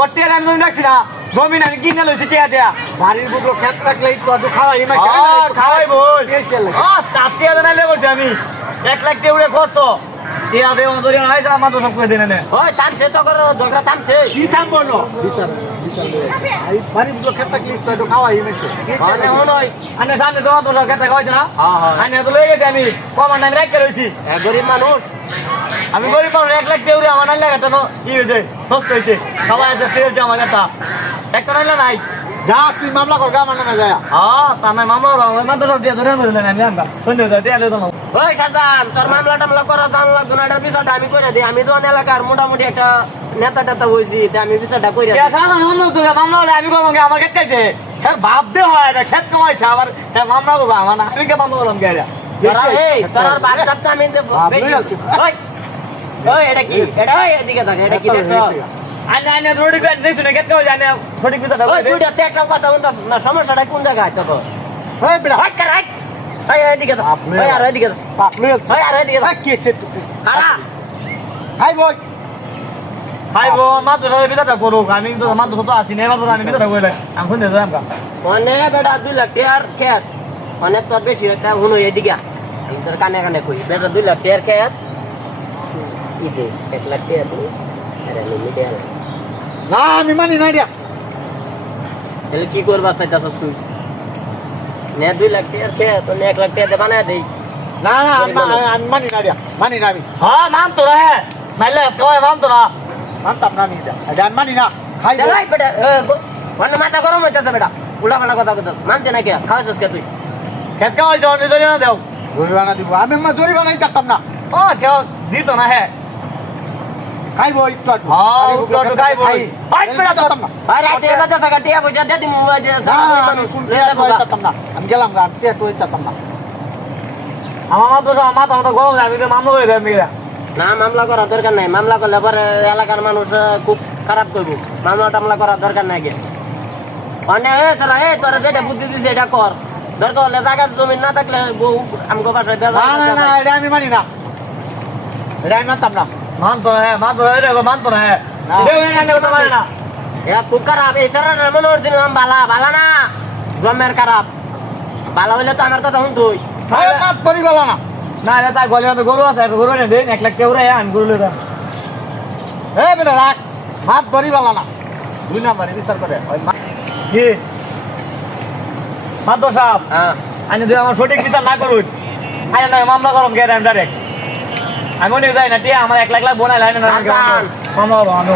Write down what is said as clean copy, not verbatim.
করতে আমি জমি রাখছি না জমি আমি কিনে লইছি টিয়া টিয়া বাড়ির বুকলো খেত থাকলে একটু খাওয়াই না খাওয়াই বল তাতে নাইলে করছি আমি 1 লাখ টাকা উড়ে খরচ টিয়া দেব ধরে নাই যা আমার সব করে দেন না ওই থামছে তো করো ঝগড়া থামছে কি থাম বললো বাড়ির বুকলো খেত থাকলে একটু খাওয়াই মেছে মানে ওই আনে সামনে তোমার তো খেতে খাওয়াইছে না আনে তো লয়ে গেছি আমি কমার নামে রাখতে রইছি গরিব মানুষ আমি গরিব মানুষ 1 লাখ টাকা উড়ে আমার নাইলে একটা কি হয়েছে নষ্ট হয়েছে সবাই এসে স্টেজ আমার একটা নাইলে নাই যা তুই মামলা কর গা মানে না যায় তা নাই মামলা ওই মাত্র সব দিয়ে ধরে ধরলেন আমি আমরা সন্ধ্যে যায় টিয়া লেতো না ওই শাহজাহান তোর মামলা টামলা করা জান লাগতো না এটার বিচারটা আমি করে দিই আমি তো এলাকার মোটামুটি একটা নেতা টেতা হয়েছি আমি বিচারটা করে টিয়া সাধারণ অন্য তো মামলা হলে আমি করবো আমার খেত খাইছে হ্যাঁ ভাব দে হয় না খেত কামাইছে আবার মামলা করবো আমার না আমি কে মামলা করলাম কে তোর বাপ সপ্তাহ আমি ওই ওই এটা কি এটা এদিকে থাকে এটা কি দেখছো আনে আনে রোডি কাট দেখছ না খেত কামাই জানে সঠিক বিচারটা ওই দুইটা একটা কথা বলতাছ না সমস্যাটা কোন জায়গায় তো ওই বেটা ওই কারাই ওই এদিকে তো ওই আর এদিকে তো আপনি ওই আর এদিকে কি সে কারা খাই বই খাইবো মাত্র বিচারটা করুক আমি তো মাত্র তো আসি না মাত্র আমি বিচারটা করলে আমি সন্ধ্যে যাই আমরা মানে বেটা 2 লাখ টাকার খেত অনেক তোর বেশি একটা হুনো এদিকে আমি তোর কানে কানে কই বেটা 2 লাখ টাকার খেত ইতে 1 লাখ টাকা তুই আরে আমি দেয়া না আমি মানি না দিয়া তাহলে কি করবা চাইতাছস তুই নে 2 লাখ টাকার খেত তো 1 লাখ টাকা বানায় দেই না না আমি মানি না দিয়া মানি না আমি হ্যাঁ মানতো না হ্যাঁ নাইলে কয় মানতো না মানতাম না আমি এটা আমি মানি না খাই বই দেলাই বেটা মানে মাথা গরম হইতাছে বেটা উল্টা পাল্টা কথা কইতাছ মানতে না কে খাওয়াছস কে তুই খেত কামাইছে অন্য ধরে না দেও জরিমানা দিব আমি জরিমানাই করতাম না ও কেউ দিত না হ্যাঁ খাই বই একটু হ্যাঁ একটু খাইবো হাট বেড়া তো আরে রাতে কথা টাকা টিয়া পয়সা দে দিমু যে মানুষ লয়ে যাবো আমি গেলাম গা আমি একটু করতাম না আমার মাথা গরম আমি তো মামলা করে দেন মেয়েরা না মামলা করার দরকার নাই মামলা করলে পরে এলাকার মানুষ খুব খারাপ করবো মামলা টামলা করার দরকার নাই গে অনেক হয়েছে তোরা যেটা বুদ্ধি দিছে এটা কর দরকার হলে জায়গার জমি না থাকলে বউ আমাকে বাসায় না এটা আমি মানি না এটা আমি মানতাম না মানতো না হ্যাঁ মানতো না মানতো না হ্যাঁ না খুব খারাপ এই সারা মনে করছিলাম বালা বালা না গমের খারাপ বালা হইলে তো আমার কথা শুনতুই মাত করি বলা না না এটা তার গলি মতো গরু আছে গরু এনে দেন 1 লাখ টাকা উড়ে আন গরু লয়ে বেটা রাখ মাত করি বলা না 2 নাম্বারে বিচার করে কি মাত্র সাহেব হ্যাঁ আমি যদি আমার সঠিক বিচার না করুন আয় না মামলা করম কে আমি ডাইরেক্ট আমি মনে যাই না টিয়া আমার 1 লাখ বোনাই লাইনে না মামলা হবো আমি